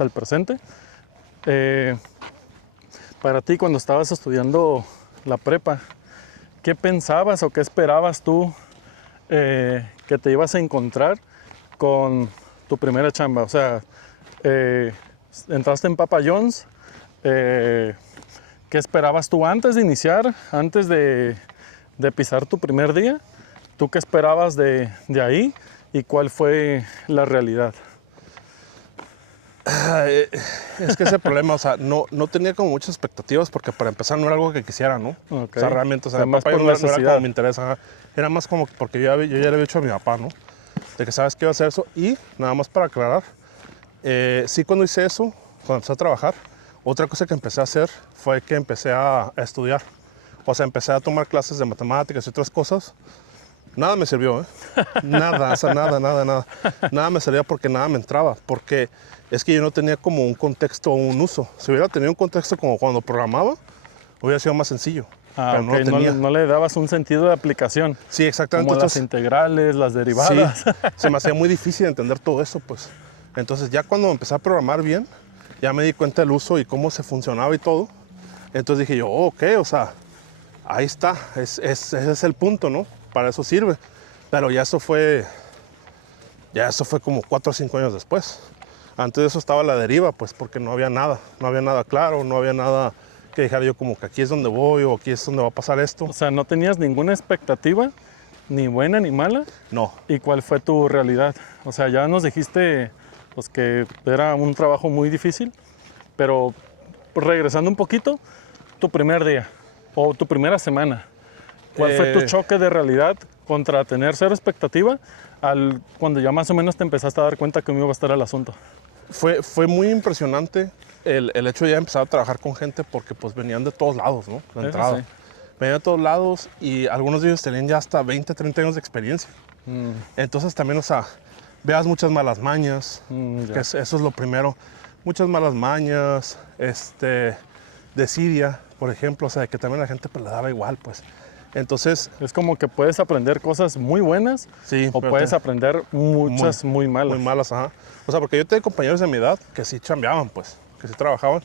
hasta el presente. Para ti, cuando estabas estudiando la prepa, ¿qué pensabas o qué esperabas tú que te ibas a encontrar con tu primera chamba? O sea, entraste en Papa John's, ¿qué esperabas tú antes de iniciar, antes de pisar tu primer día? ¿Tú qué esperabas de ahí y cuál fue la realidad? Es que ese problema, o sea, no tenía como muchas expectativas porque para empezar no era algo que quisiera, ¿no? Okay. O sea, realmente, o sea, más papá por no era necesidad. como me interesa, era más como porque yo ya le había dicho a mi papá, ¿no? De que sabes que iba a hacer eso y nada más para aclarar, sí cuando hice eso, cuando empecé a trabajar, otra cosa que empecé a hacer fue que empecé a estudiar. O sea, empecé a tomar clases de matemáticas y otras cosas. Nada me sirvió, ¿eh? Nada, o sea, nada. Nada me servía porque nada me entraba, porque es que yo no tenía como un contexto o un uso. Si hubiera tenido un contexto como cuando programaba, hubiera sido más sencillo, pero no Ok, lo tenía. no le dabas un sentido de aplicación, Sí, exactamente. como las Entonces, integrales, las sí, derivadas. se me hacía muy difícil entender todo eso, pues. Entonces, ya cuando empecé a programar bien, ya me di cuenta del uso y cómo se funcionaba y todo. Entonces dije yo, oh, ok, o sea, ahí está, ese es el punto, ¿no? Para eso sirve. Pero ya eso fue como 4 o 5 años después. Antes de eso estaba a la deriva, pues, porque no había nada claro, no había nada que dijera yo como que aquí es donde voy o aquí es donde va a pasar esto. O sea, no tenías ninguna expectativa, ni buena ni mala. No. ¿Y cuál fue tu realidad? O sea, ya nos dijiste pues, que era un trabajo muy difícil, pero regresando un poquito, tu primer día o tu primera semana, ¿cuál fue tu choque de realidad contra tener cero expectativa cuando ya más o menos te empezaste a dar cuenta que cómo iba a estar el asunto? Fue muy impresionante el hecho de ya empezar a trabajar con gente porque pues venían de todos lados, ¿no? De entrada. Sí. Venían de todos lados y algunos de ellos tenían ya hasta 20, 30 años de experiencia. Entonces también, o sea, veas muchas malas mañas, que eso es lo primero. Muchas malas mañas, desidia, por ejemplo, o sea, que también a la gente pues, le daba igual, pues. Entonces, es como que puedes aprender cosas muy buenas, sí, o puedes aprender muchas muy malas. Muy malas, ajá. O sea, porque yo tenía compañeros de mi edad que sí chambeaban, pues, que sí trabajaban.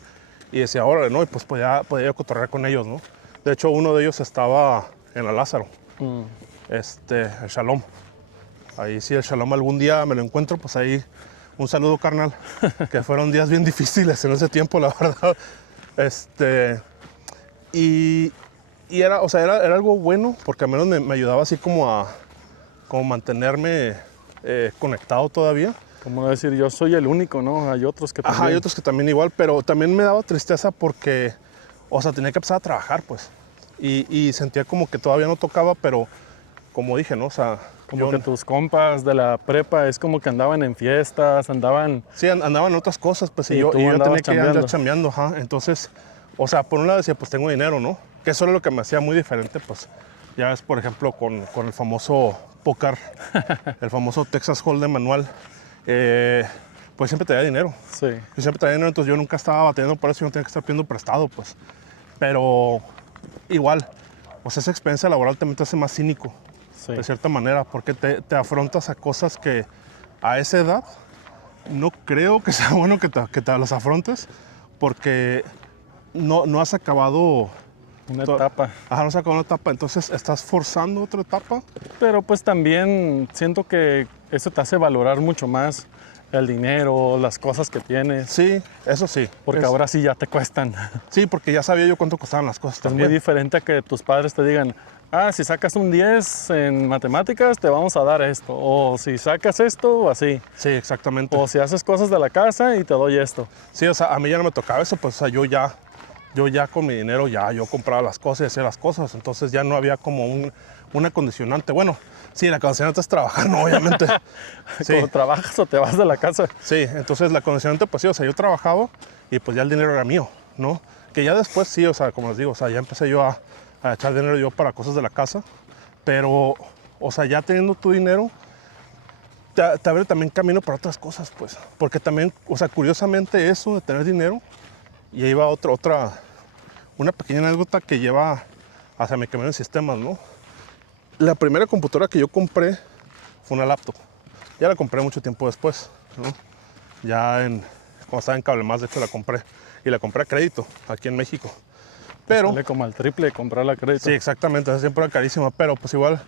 Y decía, órale, ¿no? Y pues podía yo cotorrear con ellos, ¿no? De hecho, uno de ellos estaba en la Lázaro, el Shalom. Ahí sí, el Shalom algún día me lo encuentro, pues ahí un saludo, carnal. Que fueron días bien difíciles en ese tiempo, la verdad. Y era, o sea, era algo bueno porque al menos me ayudaba así como mantenerme conectado todavía. Como decir, yo soy el único, ¿no? Hay otros que también. Ajá, hay otros que también igual, pero también me daba tristeza porque, o sea, tenía que empezar a trabajar, pues. Y sentía como que todavía no tocaba, pero como dije, ¿no? O sea, como que tus compas de la prepa es como que andaban en fiestas, andaban... Sí, andaban en otras cosas, pues, y yo tenía que andar chambeando, ajá. Entonces, o sea, por un lado decía, pues tengo dinero, ¿no? Que eso era lo que me hacía muy diferente, pues. Ya ves, por ejemplo, con el famoso póker, el famoso Texas Hold'em manual, pues siempre traía dinero. Sí. Yo siempre traía dinero, entonces yo nunca estaba batallando por eso, yo no tenía que estar pidiendo prestado, pues. Pero igual, o sea, esa experiencia laboral también te hace más cínico, sí, de cierta manera, porque te afrontas a cosas que a esa edad no creo que sea bueno que te las afrontes, porque no has acabado una etapa. Ajá, no has acabado una etapa, entonces estás forzando otra etapa. Pero pues también siento que eso te hace valorar mucho más el dinero, las cosas que tienes. Sí, eso sí. Porque ahora sí ya te cuestan. Sí, porque ya sabía yo cuánto costaban las cosas también. Es muy diferente a que tus padres te digan, si sacas un 10 en matemáticas, te vamos a dar esto. O si sacas esto, o así. Sí, exactamente. O si haces cosas de la casa y te doy esto. Sí, o sea, a mí ya no me tocaba eso, pues, o sea, yo ya con mi dinero yo compraba las cosas y hacía las cosas. Entonces ya no había como una condicionante. Bueno, sí, la condicionante es trabajar, ¿no? Obviamente. Sí. Cuando trabajas o te vas de la casa. Sí, entonces la condicionante, pues sí, o sea, yo trabajaba y pues ya el dinero era mío, ¿no? Que ya después sí, o sea, como les digo, o sea, ya empecé yo a echar dinero yo para cosas de la casa. Pero, o sea, ya teniendo tu dinero, te abre también camino para otras cosas, pues. Porque también, o sea, curiosamente eso de tener dinero, y ahí va una pequeña anécdota que lleva hacia mi camino en sistemas, ¿no? La primera computadora que yo compré fue una laptop. Ya la compré mucho tiempo después, ¿no? Ya cuando estaba en Cable Más, de hecho la compré. Y la compré a crédito, aquí en México. Pero, Sale como al triple comprar la crédito. sí, exactamente, esa siempre era carísima, pero pues igual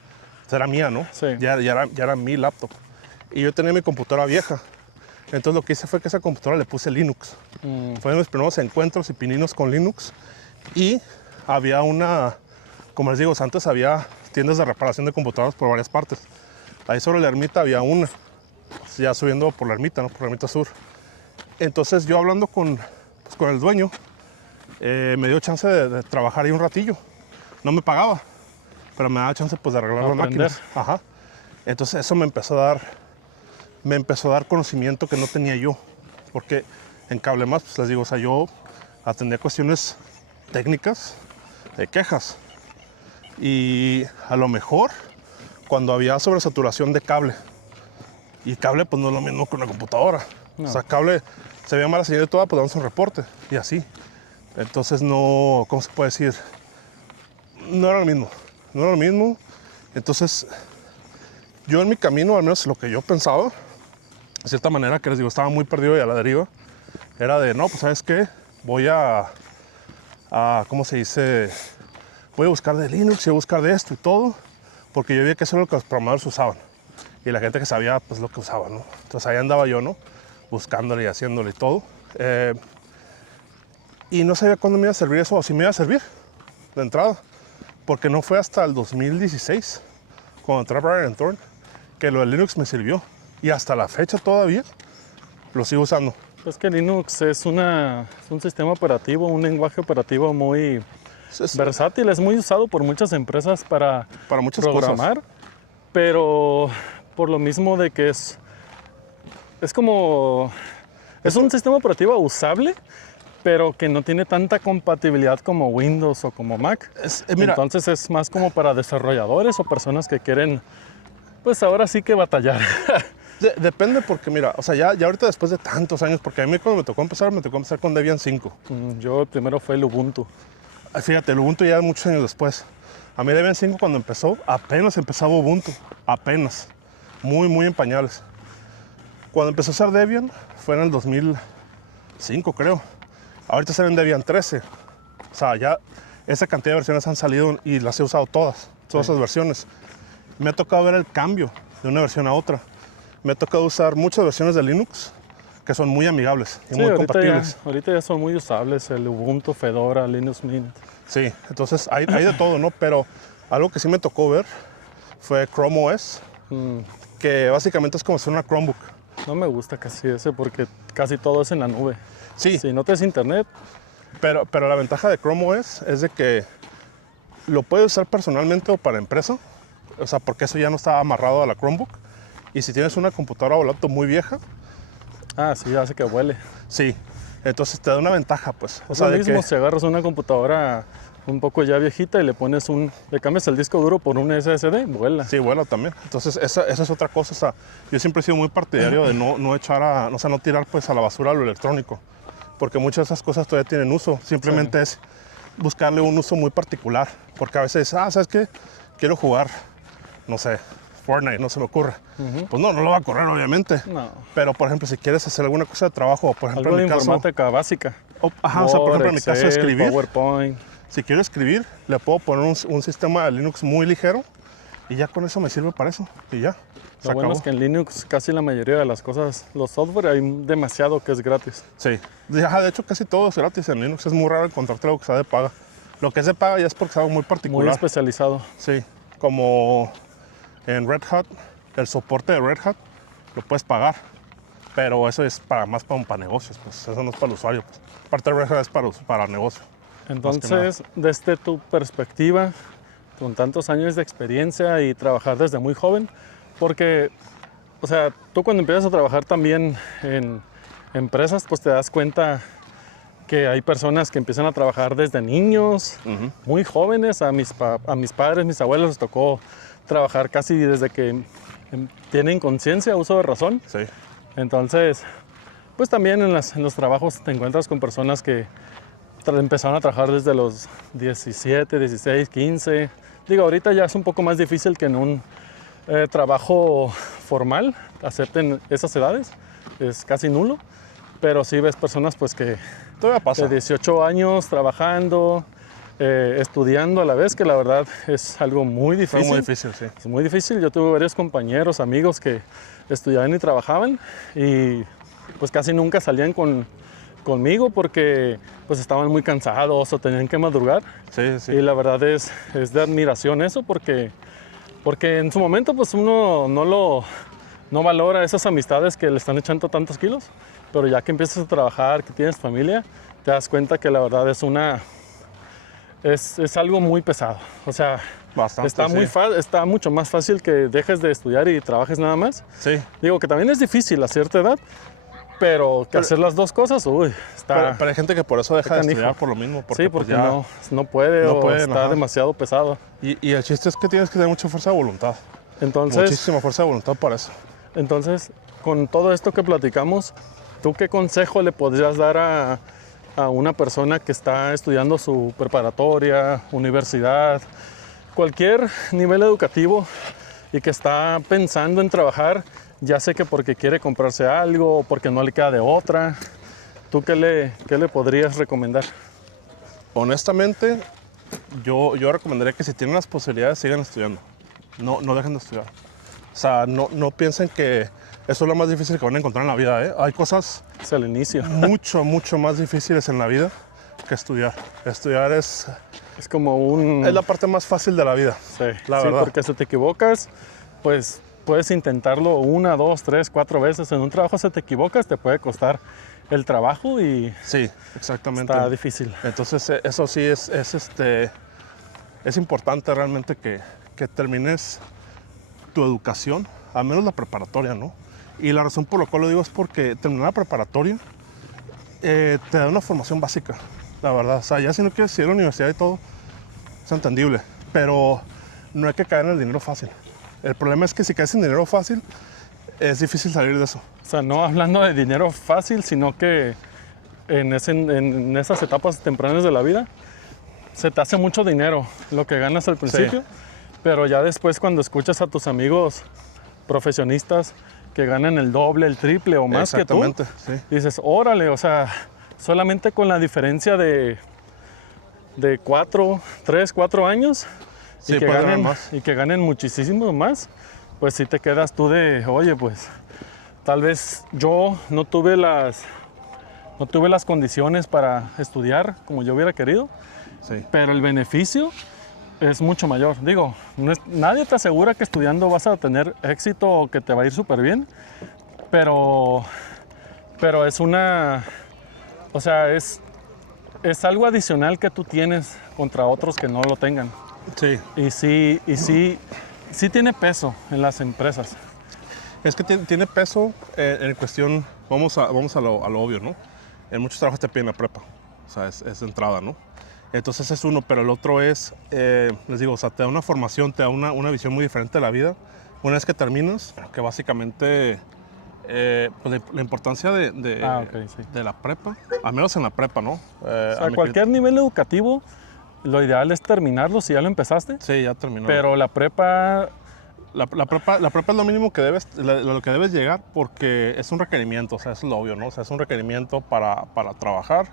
pues era mía, ¿no? Sí. Ya era mi laptop. Y yo tenía mi computadora vieja. Entonces lo que hice fue que a esa computadora le puse Linux. Fue de mis primeros encuentros y pininos con Linux. Y había como les digo, antes había tiendas de reparación de computadoras por varias partes. Ahí sobre la ermita había una, ya subiendo por la ermita, ¿no? Por la ermita sur. Entonces yo hablando con el dueño, me dio chance de trabajar ahí un ratillo. No me pagaba, pero me daba chance pues de arreglar las máquinas. Ajá. Entonces eso me empezó a dar conocimiento que no tenía yo. Porque en Cable Más, pues les digo, o sea, yo atendía cuestiones técnicas de quejas. Y a lo mejor cuando había sobresaturación de cable. Y cable pues no es lo mismo que una computadora. No. O sea, cable, se veía mala señal de toda, pues damos un reporte. Y así. Entonces no, ¿cómo se puede decir? No era lo mismo. No era lo mismo. Entonces, yo en mi camino, al menos lo que yo pensaba, de cierta manera, que les digo, estaba muy perdido y a la deriva, era de, no, pues ¿sabes qué? Voy a ¿cómo se dice? Voy a buscar de Linux y a buscar de esto y todo, porque yo veía que eso era lo que los programadores usaban. Y la gente que sabía, pues lo que usaban, ¿no? Entonces ahí andaba yo, ¿no? Buscándole y haciéndole y todo. Y no sabía cuándo me iba a servir eso, o si me iba a servir de entrada. Porque no fue hasta el 2016, cuando entré a Brian Thorne, que lo de Linux me sirvió. Y hasta la fecha todavía lo sigo usando. Es que Linux es un sistema operativo, un lenguaje operativo muy versátil. Es muy usado por muchas empresas para muchas programar. cosas. Pero por lo mismo de que es como... Es un sistema operativo usable, pero que no tiene tanta compatibilidad como Windows o como Mac. Mira, entonces es más como para desarrolladores o personas que quieren, pues ahora sí que batallar. Depende porque mira, o sea, ya ahorita después de tantos años, porque a mí cuando me tocó empezar con Debian 5. Yo primero fue el Ubuntu. Fíjate, el Ubuntu ya muchos años después. A mí Debian 5 cuando empezó, apenas empezaba Ubuntu, apenas. Muy en pañales. Cuando empezó a usar Debian fue en el 2005, creo. Ahorita salen Debian 13. O sea, ya esa cantidad de versiones han salido y las he usado todas esas versiones. Me ha tocado ver el cambio de una versión a otra. Me ha tocado usar muchas versiones de Linux que son muy amigables y muy compatibles. Ahorita ya son muy usables, el Ubuntu, Fedora, Linux Mint. Sí, entonces hay de todo, ¿no? Pero algo que sí me tocó ver fue Chrome OS, que básicamente es como si fuera una Chromebook. No me gusta casi ese porque casi todo es en la nube. Sí. Si no tienes internet. Pero la ventaja de Chrome OS es de que lo puedes usar personalmente o para empresa. O sea, porque eso ya no está amarrado a la Chromebook. Y si tienes una computadora o laptop muy vieja. Sí, hace que huele. Sí, entonces te da una ventaja, pues. O sea, mismo si agarras una computadora un poco ya viejita y le cambias el disco duro por un SSD, vuela. Sí, vuela también. Entonces esa es otra cosa. O sea, yo siempre he sido muy partidario de no echar no tirar pues a la basura lo electrónico. Porque muchas de esas cosas todavía tienen uso. Simplemente es buscarle un uso muy particular. Porque a veces, ¿sabes qué? Quiero jugar, no sé, Fortnite, no se me ocurre. Pues no lo va a correr, obviamente. No. Pero, por ejemplo, si quieres hacer alguna cosa de trabajo, por ejemplo, algo de informática básica. O sea, por ejemplo, en mi caso, escribir. PowerPoint. Si quiero escribir, le puedo poner un sistema de Linux muy ligero y ya con eso me sirve para eso. Y ya. Lo bueno es que en Linux casi la mayoría de las cosas, los software, hay demasiado que es gratis. Sí. De hecho, casi todo es gratis en Linux. Es muy raro encontrarte algo que sea de paga. Lo que es de paga ya es porque es algo muy particular. Muy especializado. Sí. Como en Red Hat, el soporte de Red Hat lo puedes pagar. Pero eso es más para negocios, pues eso no es para el usuario. Pues. Aparte de Red Hat es para negocio. Entonces, desde tu perspectiva, con tantos años de experiencia y trabajar desde muy joven, porque, o sea, tú cuando empiezas a trabajar también en empresas, pues te das cuenta que hay personas que empiezan a trabajar desde niños, muy jóvenes. A mis padres, mis abuelos les tocó trabajar casi desde que tienen conciencia, uso de razón. Sí. Entonces, pues también en los trabajos te encuentras con personas que empezaron a trabajar desde los 17, 16, 15. Digo, ahorita ya es un poco más difícil que en un trabajo formal acepten esas edades. Es casi nulo. pero sí ves personas pues que Todavía pasa. de 18 años trabajando, estudiando a la vez, que la verdad es algo muy Fue difícil. muy difícil, sí. Es muy difícil. Yo tuve varios compañeros, amigos que estudiaban y trabajaban y pues casi nunca salían conmigo porque pues estaban muy cansados o tenían que madrugar. Sí, sí. Y la verdad es de admiración eso porque en su momento pues uno no valora esas amistades que le están echando tantos kilos, pero ya que empiezas a trabajar, que tienes familia, te das cuenta que la verdad es algo muy pesado. O sea, Bastante, está mucho más fácil que dejes de estudiar y trabajes nada más. Sí. Digo que también es difícil a cierta edad, pero hacer las dos cosas, uy, Pero hay gente que por eso deja de canijo. estudiar por lo mismo. Porque, sí, pues, porque ya no puede no o pueden, está ajá. demasiado pesado. Y el chiste es que tienes que tener mucha fuerza de voluntad. Entonces, Muchísima fuerza de voluntad para eso. Entonces, con todo esto que platicamos, ¿tú qué consejo le podrías dar a una persona que está estudiando su preparatoria, universidad, cualquier nivel educativo y que está pensando en trabajar, ya sé que porque quiere comprarse algo o porque no le queda de otra? ¿Tú qué le podrías recomendar? Honestamente, yo recomendaría que si tienen las posibilidades, sigan estudiando. No dejen de estudiar. O sea, no piensen que eso es lo más difícil que van a encontrar en la vida, ¿eh? Hay cosas Es el inicio. mucho más difíciles en la vida que estudiar. Estudiar es Es como un... la parte más fácil de la vida. Sí, la sí, verdad. porque si te equivocas, pues puedes intentarlo 1, 2, 3, 4 veces. En un trabajo si te equivocas te puede costar el trabajo y Sí, exactamente. está difícil. Entonces, eso sí es importante realmente que termines tu educación, al menos la preparatoria, ¿no? Y la razón por la cual lo digo es porque terminar la preparatoria te da una formación básica, la verdad. O sea, ya si no quieres ir a la universidad y todo, es entendible. Pero no hay que caer en el dinero fácil. El problema es que si caes en dinero fácil, es difícil salir de eso. O sea, no hablando de dinero fácil, sino que en esas etapas tempranas de la vida se te hace mucho dinero lo que ganas al principio, pero ya después cuando escuchas a tus amigos profesionistas que ganan el doble, el triple o más que tú, Exactamente, sí. dices, órale, o sea, solamente con la diferencia de 3, 4 años Sí, y, que puede ganar ganen, más. y que ganen muchísimo más, pues sí te quedas tú de, oye, pues tal vez yo no tuve las condiciones para estudiar como yo hubiera querido, Sí. pero el beneficio es mucho mayor. Digo, nadie te asegura que estudiando vas a tener éxito o que te va a ir súper bien, pero es o sea, es algo adicional que tú tienes contra otros que no lo tengan. Sí. Y sí tiene peso en las empresas. Es que tiene peso en cuestión, vamos a lo obvio, ¿no? En muchos trabajos te piden la prepa, o sea, es de entrada, ¿no? Entonces es uno, pero el otro es, les digo, o sea, te da una formación, te da una visión muy diferente de la vida. Una vez que terminas, que básicamente, pues la importancia Ok, sí. de la prepa, al menos en la prepa, ¿no? O sea, cualquier nivel educativo, lo ideal es terminarlo si ya lo empezaste, Sí, ya terminó. pero la prepa, La prepa es lo mínimo que lo que debes llegar porque es un requerimiento, o sea, eso es lo obvio, ¿no? O sea, es un requerimiento para trabajar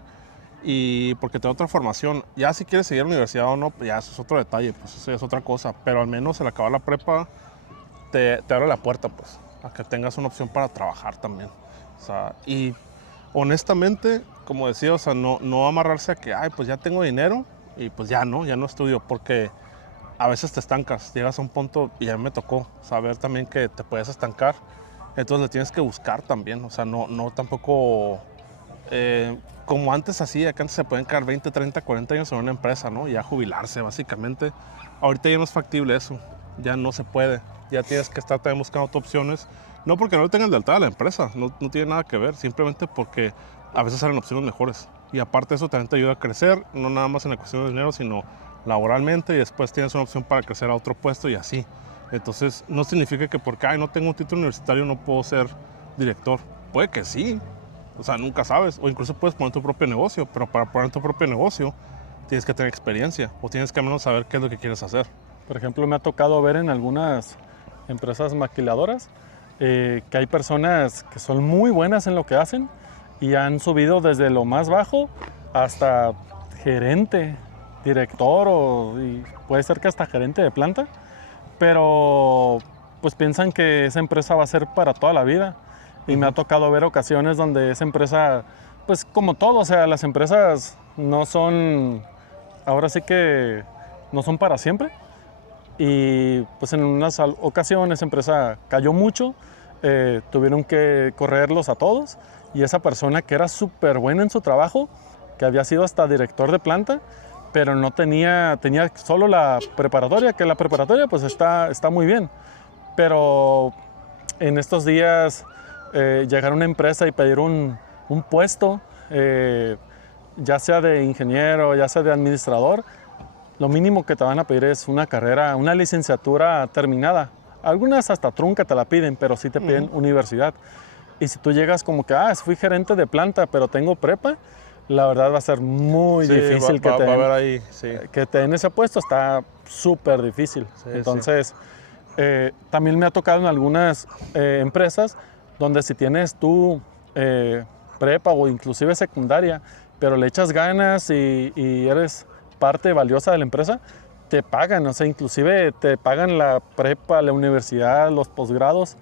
y porque te da otra formación. Ya si quieres seguir a la universidad o no, pues ya eso es otro detalle, pues eso es otra cosa. Pero al menos el acabar la prepa te abre la puerta, pues, a que tengas una opción para trabajar también. O sea, y honestamente, como decía, o sea, no amarrarse a que, ay, pues ya tengo dinero y pues ya no estudio, porque a veces te estancas, llegas a un punto, y a mí me tocó saber también que te puedes estancar, entonces le tienes que buscar también, o sea, no tampoco como antes hacía, que antes se pueden quedar 20, 30, 40 años en una empresa, ¿no? Ya jubilarse básicamente. Ahorita ya no es factible eso, ya no se puede, ya tienes que estar también buscando otras opciones, no porque no le tengan lealtad a la empresa, no tiene nada que ver, simplemente porque a veces salen opciones mejores. Y aparte eso también te ayuda a crecer, no nada más en la cuestión de dinero, sino laboralmente, y después tienes una opción para crecer a otro puesto y así. Entonces no significa que porque no tengo un título universitario no puedo ser director. Puede que sí, o sea, nunca sabes. O incluso puedes poner tu propio negocio, pero para poner tu propio negocio tienes que tener experiencia o tienes que al menos saber qué es lo que quieres hacer. por ejemplo, me ha tocado ver en algunas empresas maquiladoras que hay personas que son muy buenas en lo que hacen y han subido desde lo más bajo hasta gerente, director y puede ser que hasta gerente de planta, pero pues piensan que esa empresa va a ser para toda la vida. Y me ha tocado ver ocasiones donde esa empresa, pues como todo, o sea, las empresas no son, ahora sí que no son para siempre. Y pues en unas ocasiones esa empresa cayó mucho, tuvieron que correrlos a todos y esa persona que era súper buena en su trabajo, que había sido hasta director de planta, pero no tenía solo la preparatoria, que la preparatoria pues está muy bien, pero en estos días llegar a una empresa y pedir un puesto, ya sea de ingeniero, ya sea de administrador, lo mínimo que te van a pedir es una carrera, una licenciatura terminada. Algunas hasta trunca te la piden, pero sí te piden universidad. Y si tú llegas como que, fui gerente de planta, pero tengo prepa, la verdad va a ser muy Sí, difícil va a haber ahí, sí. que te den ese puesto, está súper difícil. Sí, Entonces, también me ha tocado en algunas empresas donde si tienes tú prepa o inclusive secundaria, pero le echas ganas y eres parte valiosa de la empresa, te pagan, o sea, inclusive te pagan la prepa, la universidad, los posgrados,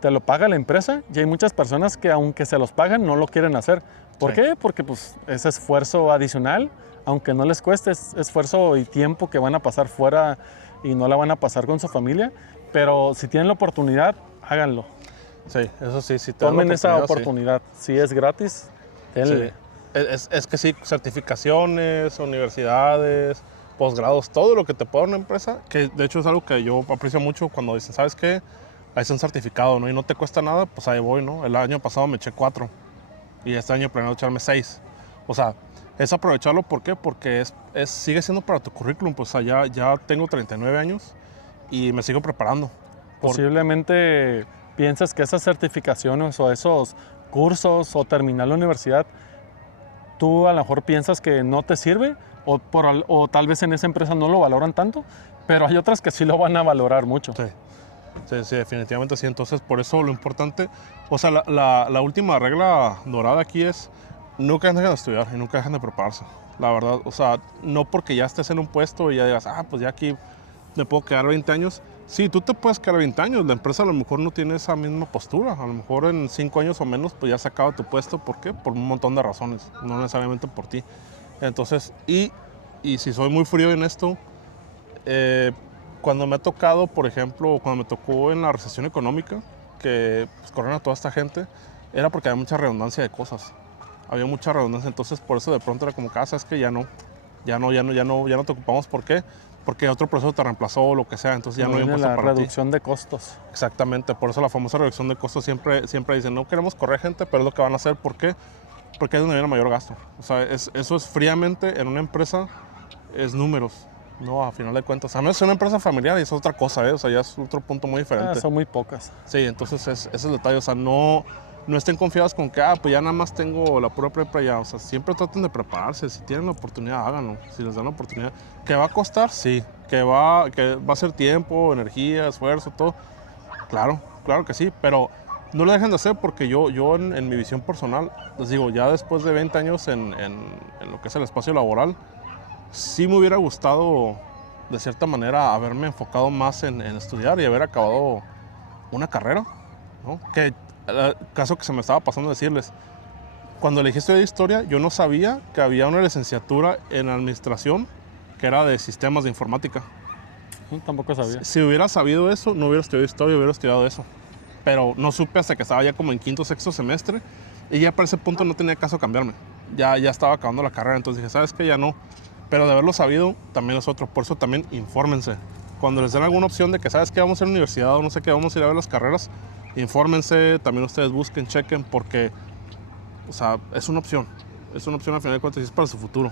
te lo paga la empresa y hay muchas personas que aunque se los pagan no lo quieren hacer. ¿Por qué? Porque pues es esfuerzo adicional, aunque no les cueste, es esfuerzo y tiempo que van a pasar fuera y no la van a pasar con su familia, pero si tienen la oportunidad, háganlo. Sí, eso sí, si te Tomen dan esa sí. oportunidad. Si es gratis, denle. Sí. Es que sí, certificaciones, universidades, posgrados, todo lo que te pueda dar una empresa, que de hecho es algo que yo aprecio mucho cuando dicen, ¿sabes qué? Ahí está un certificado, ¿no? Y no te cuesta nada, pues ahí voy, ¿no? El año pasado me eché 4 y este año planeo echarme 6. O sea, es aprovecharlo, ¿por qué? Porque sigue siendo para tu currículum, pues o sea, ya tengo 39 años y me sigo preparando. Posiblemente piensas que esas certificaciones o esos cursos o terminar la universidad, tú a lo mejor piensas que no te sirve o tal vez en esa empresa no lo valoran tanto, pero hay otras que sí lo van a valorar mucho. Sí, definitivamente sí. Entonces, por eso lo importante, o sea, la última regla dorada aquí es nunca dejen de estudiar y nunca dejen de prepararse. La verdad, o sea, no porque ya estés en un puesto y ya digas, pues ya aquí me puedo quedar 20 años. Sí, tú te puedes quedar 20 años, la empresa a lo mejor no tiene esa misma postura. A lo mejor en 5 años o menos, pues ya se acaba tu puesto. ¿Por qué? Por un montón de razones, no necesariamente por ti. Entonces, y si soy muy frío en esto, cuando me ha tocado, por ejemplo, cuando me tocó en la recesión económica, que pues, corrieron a toda esta gente, era porque había mucha redundancia de cosas. Había mucha redundancia, entonces por eso de pronto era como que, sabes que ya no te ocupamos. ¿Por qué? Porque otro proceso te reemplazó o lo que sea, entonces ya no hay un puesto la para ti. reducción de costos. Exactamente, por eso la famosa reducción de costos siempre dicen, no queremos correr gente, pero es lo que van a hacer. ¿Por qué? Porque es donde viene el mayor gasto. O sea, eso es fríamente en una empresa, es números. No, a final de cuentas. A menos es una empresa familiar y eso es otra cosa, ¿eh? O sea, ya es otro punto muy diferente. Son muy pocas. Sí, entonces ese es el detalle. O sea, no estén confiados con que, pues ya nada más tengo la pura prepa ya. O sea, siempre traten de prepararse. Si tienen la oportunidad, háganlo. Si les dan la oportunidad. ¿Que va a costar? Sí. ¿Que va a ser tiempo, energía, esfuerzo, todo? Claro que sí. Pero no lo dejen de hacer porque yo en mi visión personal, les digo, ya después de 20 años en lo que es el espacio laboral, sí me hubiera gustado, de cierta manera, haberme enfocado más en estudiar y haber acabado una carrera, ¿no? Que, caso que se me estaba pasando decirles, cuando elegí estudiar historia, yo no sabía que había una licenciatura en administración que era de sistemas de informática. Tampoco sabía. Si hubiera sabido eso, no hubiera estudiado historia, hubiera estudiado eso. Pero no supe hasta que estaba ya como en quinto, sexto semestre y ya para ese punto no tenía caso cambiarme. Ya estaba acabando la carrera, entonces dije, ¿sabes qué? Ya no. Pero de haberlo sabido, también es otro. Por eso también infórmense. Cuando les den alguna opción de que, ¿sabes qué? Vamos a ir a la universidad o no sé qué, vamos a ir a ver las carreras, infórmense, también ustedes busquen, chequen, porque, o sea, es una opción. Es una opción al final de cuentas y es para su futuro.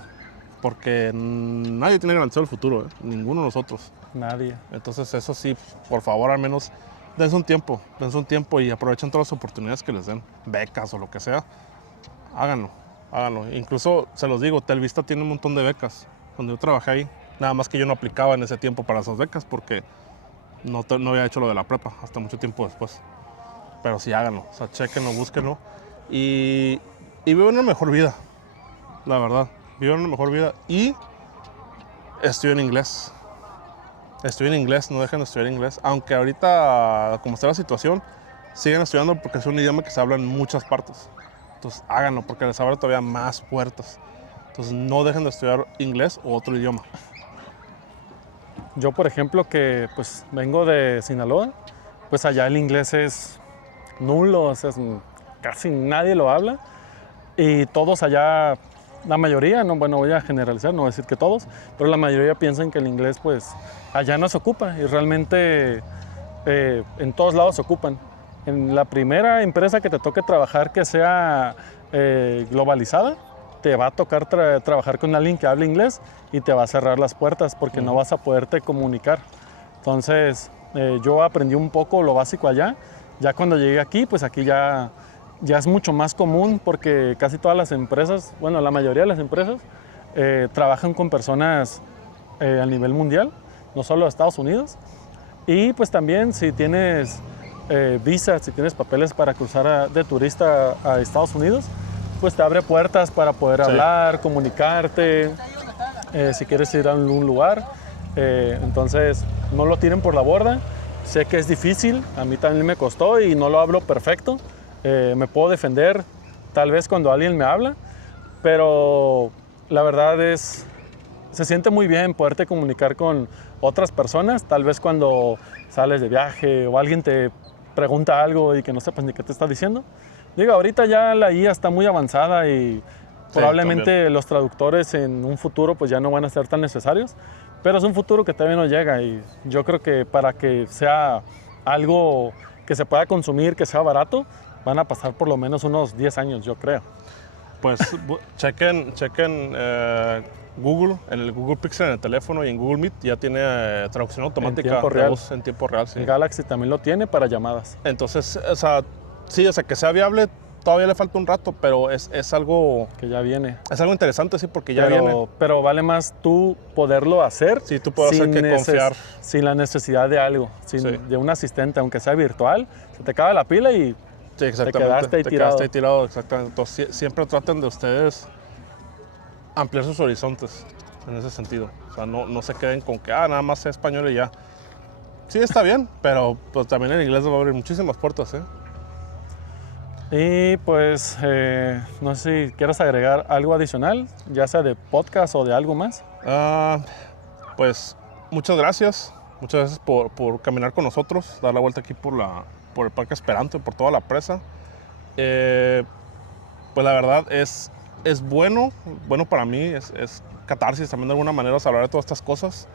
Porque nadie tiene garantizado el futuro, ¿eh? Ninguno de nosotros. Nadie. Entonces, eso sí, por favor, al menos dense un tiempo y aprovechen todas las oportunidades que les den, becas o lo que sea. Háganlo. Incluso, se los digo, Telvista tiene un montón de becas. Cuando yo trabajé ahí, nada más que yo no aplicaba en ese tiempo para esas becas porque no había hecho lo de la prepa hasta mucho tiempo después. Pero sí, háganlo, o sea, chequenlo, búsquenlo. Y y vivo una mejor vida, la verdad. Vivo una mejor vida y estudio en inglés. Estudio en inglés, no dejen de estudiar inglés. Aunque ahorita, como está la situación, siguen estudiando porque es un idioma que se habla en muchas partes. Entonces háganlo porque les abre todavía más puertas. Entonces no dejen de estudiar inglés o otro idioma. Yo, por ejemplo, que pues vengo de Sinaloa, pues allá el inglés es nulo, o sea, casi nadie lo habla. Y todos allá, la mayoría, no, bueno, voy a generalizar, no voy a decir que todos, pero la mayoría piensan que el inglés pues allá no se ocupa y realmente en todos lados se ocupan. En la primera empresa que te toque trabajar que sea globalizada, te va a tocar trabajar con alguien que hable inglés y te va a cerrar las puertas porque no vas a poderte comunicar. Entonces, yo aprendí un poco lo básico allá. Ya cuando llegué aquí, pues aquí ya es mucho más común porque casi todas las empresas, bueno, la mayoría de las empresas trabajan con personas a nivel mundial, no solo de Estados Unidos. Y pues también si tienes visas, si tienes papeles para cruzar de turista a Estados Unidos, pues te abre puertas para poder hablar, comunicarte, si quieres ir a un lugar. Entonces, no lo tiren por la borda. Sé que es difícil, a mí también me costó y no lo hablo perfecto. Me puedo defender tal vez cuando alguien me habla, pero la verdad se siente muy bien poderte comunicar con otras personas, tal vez cuando sales de viaje o alguien te pregunta algo y que no sepas ni qué te está diciendo. Digo, ahorita ya la IA está muy avanzada y probablemente también. los traductores en un futuro pues ya no van a ser tan necesarios, pero es un futuro que todavía no llega y yo creo que para que sea algo que se pueda consumir, que sea barato, van a pasar por lo menos unos 10 años, yo creo. Pues chequen Google, en el Google Pixel en el teléfono y en Google Meet ya tiene traducción automática tiempo de real. voz en tiempo real. Sí. El Galaxy también lo tiene para llamadas. Entonces, o sea, sí, o sea, que sea viable todavía le falta un rato, pero es algo... Que ya viene. Es algo interesante, sí, porque ya viene. Pero vale más tú poderlo hacer. Sí, tú puedes hacer que confiar. Sin la necesidad de algo, Sí. de un asistente, aunque sea virtual. Se te acaba la pila y Sí, exactamente. te quedaste ahí tirado. Quedaste ahí tirado, exactamente. Entonces, siempre traten de ustedes ampliar sus horizontes en ese sentido. O sea, no se queden con que, nada más sé español y ya. Sí, está bien, pero pues, también en inglés va a abrir muchísimas puertas, ¿eh? Y pues, no sé si quieres agregar algo adicional, ya sea de podcast o de algo más. Pues, muchas gracias. Muchas gracias por caminar con nosotros, dar la vuelta aquí por el Parque Esperanto, por toda la presa. Pues la verdad es bueno para mí, es catarsis también de alguna manera hablar de todas estas cosas,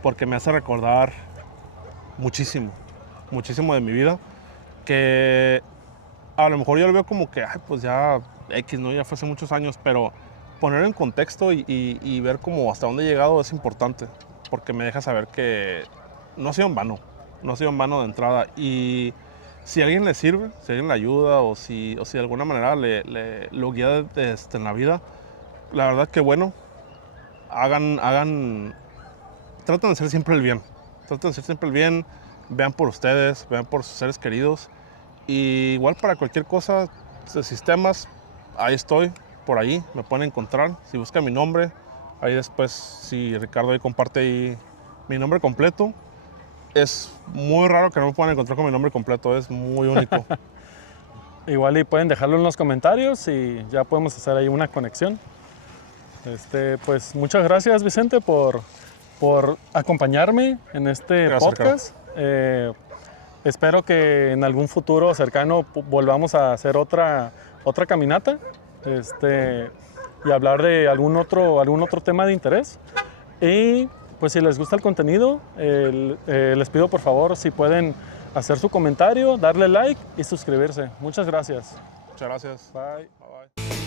porque me hace recordar muchísimo de mi vida, que a lo mejor yo lo veo como que, pues ya X, ¿no? Ya fue hace muchos años, pero ponerlo en contexto y ver cómo hasta dónde he llegado es importante, porque me deja saber que no ha sido en vano de entrada. Y si a alguien le sirve, si a alguien le ayuda o si de alguna manera lo guía en la vida, la verdad que bueno, traten de hacer siempre el bien. Vean por ustedes, vean por sus seres queridos. Y igual para cualquier cosa de sistemas, ahí estoy, por ahí, me pueden encontrar. Si buscan mi nombre, ahí después, si Ricardo ahí comparte ahí mi nombre completo. Es muy raro que no me puedan encontrar con mi nombre completo, es muy único. Igual y pueden dejarlo en los comentarios y ya podemos hacer ahí una conexión. Pues muchas gracias, Vicente, por acompañarme en este podcast. Espero que en algún futuro cercano volvamos a hacer otra caminata y hablar de algún otro tema de interés. Y pues si les gusta el contenido, les pido por favor si pueden hacer su comentario, darle like y suscribirse. Muchas gracias. Muchas gracias. Bye. Bye, bye.